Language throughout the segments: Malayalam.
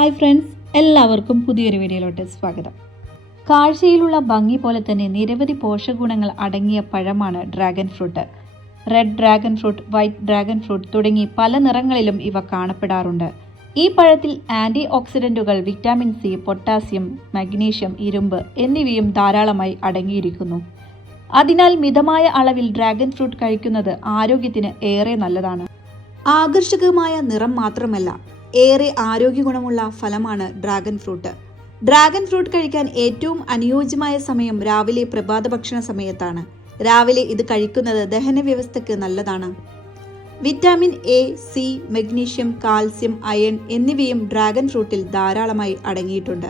ഹായ് ഫ്രണ്ട്സ് എല്ലാവർക്കും പുതിയൊരു വീഡിയോയിലോട്ട് സ്വാഗതം. കാഴ്ചയിലുള്ള ഭംഗി പോലെ തന്നെ നിരവധി പോഷകഗുണങ്ങൾ അടങ്ങിയ പഴമാണ് dragon fruit red dragon fruit white dragon fruit തുടങ്ങി പല നിറങ്ങളിലും ഇവ കാണപ്പെടാറുണ്ട്. ഈ പഴത്തിൽ ആന്റി ഓക്സിഡന്റുകൾ വിറ്റാമിൻ സി പൊട്ടാസ്യം മഗ്നീഷ്യം ഇരുമ്പ് എന്നിവയും ധാരാളമായി അടങ്ങിയിരിക്കുന്നു. അതിനാൽ മിതമായ അളവിൽ ഡ്രാഗൺ ഫ്രൂട്ട് കഴിക്കുന്നത് ആരോഗ്യത്തിന് ഏറെ നല്ലതാണ്. ആകർഷകമായ നിറം മാത്രമല്ല ഏറെ ആരോഗ്യ ഗുണമുള്ള ഫലമാണ് ഡ്രാഗൺ ഫ്രൂട്ട്. ഡ്രാഗൺ ഫ്രൂട്ട് കഴിക്കാൻ ഏറ്റവും അനുയോജ്യമായ സമയം രാവിലെ പ്രഭാത ഭക്ഷണ സമയത്താണ്. രാവിലെ ഇത് കഴിക്കുന്നത് ദഹന വ്യവസ്ഥയ്ക്ക് നല്ലതാണ്. Vitamin A C magnesium calcium iron എന്നിവയും ഡ്രാഗൺ ഫ്രൂട്ടിൽ ധാരാളമായി അടങ്ങിയിട്ടുണ്ട്.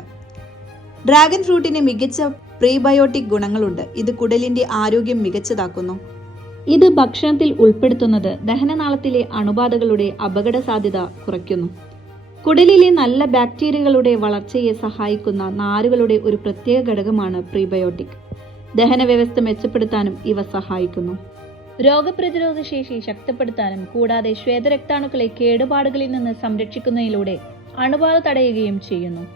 ഡ്രാഗൺ ഫ്രൂട്ടിന് മികച്ച പ്രീബയോട്ടിക് ഗുണങ്ങളുണ്ട്. ഇത് കുടലിന്റെ ആരോഗ്യം മികച്ചതാക്കുന്നു. ഇത് ഭക്ഷണത്തിൽ ഉൾപ്പെടുത്തുന്നത് ദഹനനാളത്തിലെ അണുബാധകളുടെ അപകട സാധ്യത കുറയ്ക്കുന്നു. കുടലിലെ നല്ല ബാക്ടീരിയകളുടെ വളർച്ചയെ സഹായിക്കുന്ന നാരുകളുടെ ഒരു പ്രത്യേക ഘടകമാണ് പ്രീബയോട്ടിക്. ദഹന വ്യവസ്ഥ മെച്ചപ്പെടുത്താനും ഇവ സഹായിക്കുന്നു. രോഗപ്രതിരോധ ശേഷി ശക്തിപ്പെടുത്താനും കൂടാതെ ശ്വേതരക്താണുക്കളെ കേടുപാടുകളിൽ നിന്ന് സംരക്ഷിക്കുന്നതിലൂടെ അണുബാധ തടയുകയും ചെയ്യുന്നു.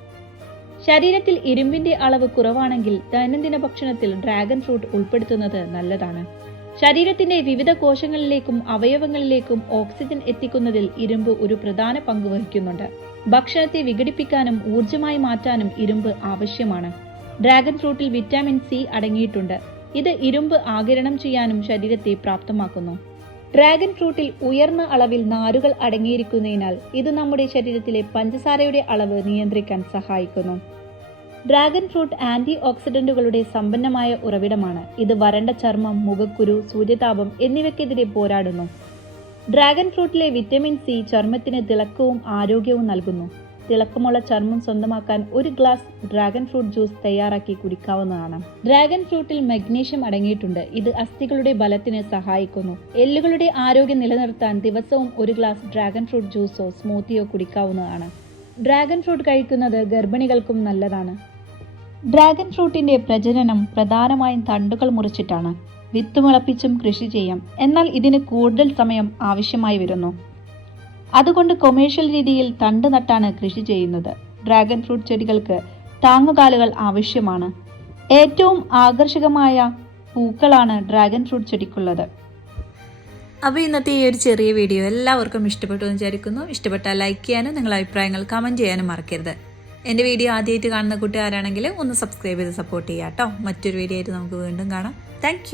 ശരീരത്തിൽ ഇരുമ്പിന്റെ അളവ് കുറവാണെങ്കിൽ ദൈനംദിന ഭക്ഷണത്തിൽ ഡ്രാഗൺ ഫ്രൂട്ട് ഉൾപ്പെടുത്തുന്നത് നല്ലതാണ്. ശരീരത്തിന്റെ വിവിധ കോശങ്ങളിലേക്കും അവയവങ്ങളിലേക്കും ഓക്സിജൻ എത്തിക്കുന്നതിൽ ഇരുമ്പ് ഒരു പ്രധാന പങ്ക് വഹിക്കുന്നുണ്ട്. ഭക്ഷണത്തെ വിഘടിപ്പിക്കാനും ഊർജമായി മാറ്റാനും ഇരുമ്പ് ആവശ്യമാണ്. ഡ്രാഗൺ ഫ്രൂട്ടിൽ വിറ്റാമിൻ സി അടങ്ങിയിട്ടുണ്ട്. ഇത് ഇരുമ്പ് ആകിരണം ചെയ്യാനും ശരീരത്തെ പ്രാപ്തമാക്കുന്നു. ഡ്രാഗൺ ഫ്രൂട്ടിൽ ഉയർന്ന അളവിൽ നാരുകൾ അടങ്ങിയിരിക്കുന്നതിനാൽ ഇത് നമ്മുടെ ശരീരത്തിലെ പഞ്ചസാരയുടെ അളവ് നിയന്ത്രിക്കാൻ സഹായിക്കുന്നു. ഡ്രാഗൺ ഫ്രൂട്ട് ആന്റി ഓക്സിഡന്റുകളുടെ സമ്പന്നമായ ഉറവിടമാണ്. ഇത് വരണ്ട ചർമ്മം മുഖക്കുരു സൂര്യതാപം എന്നിവയ്ക്കെതിരെ പോരാടുന്നു. ഡ്രാഗൺ ഫ്രൂട്ടിലെ വിറ്റമിൻ സി ചർമ്മത്തിന് തിളക്കവും ആരോഗ്യവും നൽകുന്നു. തിളക്കമുള്ള ചർമ്മം സ്വന്തമാക്കാൻ ഒരു ഗ്ലാസ് ഡ്രാഗൺ ഫ്രൂട്ട് ജ്യൂസ് തയ്യാറാക്കി കുടിക്കാവുന്നതാണ്. ഡ്രാഗൺ ഫ്രൂട്ടിൽ മഗ്നീഷ്യം അടങ്ങിയിട്ടുണ്ട്. ഇത് അസ്ഥികളുടെ ബലത്തിന് സഹായിക്കുന്നു. എല്ലുകളുടെ ആരോഗ്യം നിലനിർത്താൻ ദിവസവും ഒരു ഗ്ലാസ് ഡ്രാഗൺ ഫ്രൂട്ട് ജ്യൂസോ സ്മൂത്തിയോ കുടിക്കാവുന്നതാണ്. ഡ്രാഗൺ ഫ്രൂട്ട് കഴിക്കുന്നത് ഗർഭിണികൾക്കും നല്ലതാണ്. ഡ്രാഗൺ ഫ്രൂട്ടിന്റെ പ്രജനനം പ്രധാനമായും തണ്ടുകൾ മുറിച്ചിട്ടാണ്. വിത്ത് മുളപ്പിച്ചും കൃഷി ചെയ്യാം. എന്നാൽ ഇതിന് കൂടുതൽ സമയം ആവശ്യമായി വരുന്നു. അതുകൊണ്ട് കൊമേഴ്ഷ്യൽ രീതിയിൽ തണ്ട് നട്ടാണ് കൃഷി ചെയ്യുന്നത്. ഡ്രാഗൺ ഫ്രൂട്ട് ചെടികൾക്ക് താങ്ങുകാലുകൾ ആവശ്യമാണ്. ഏറ്റവും ആകർഷകമായ പൂക്കളാണ് ഡ്രാഗൺ ഫ്രൂട്ട് ചെടിക്കുള്ളത്. അപ്പോൾ ഇന്നത്തെ ഈ ഒരു ചെറിയ വീഡിയോ എല്ലാവർക്കും ഇഷ്ടപ്പെട്ടു എന്ന് വിചാരിക്കുന്നു. ഇഷ്ടപ്പെട്ടാൽ ലൈക്ക് ചെയ്യാനും നിങ്ങളുടെ അഭിപ്രായങ്ങൾ കമന്റ് ചെയ്യാനും മറക്കരുത്. എന്റെ വീഡിയോ ആദ്യമായിട്ട് കാണുന്ന കൂട്ടുകാരാണെങ്കിൽ ഒന്ന് സബ്സ്ക്രൈബ് ചെയ്ത് സപ്പോർട്ട് ചെയ്യാം കേട്ടോ മറ്റൊരു വീഡിയോ ആയിട്ട് നമുക്ക് വീണ്ടും കാണാം. താങ്ക്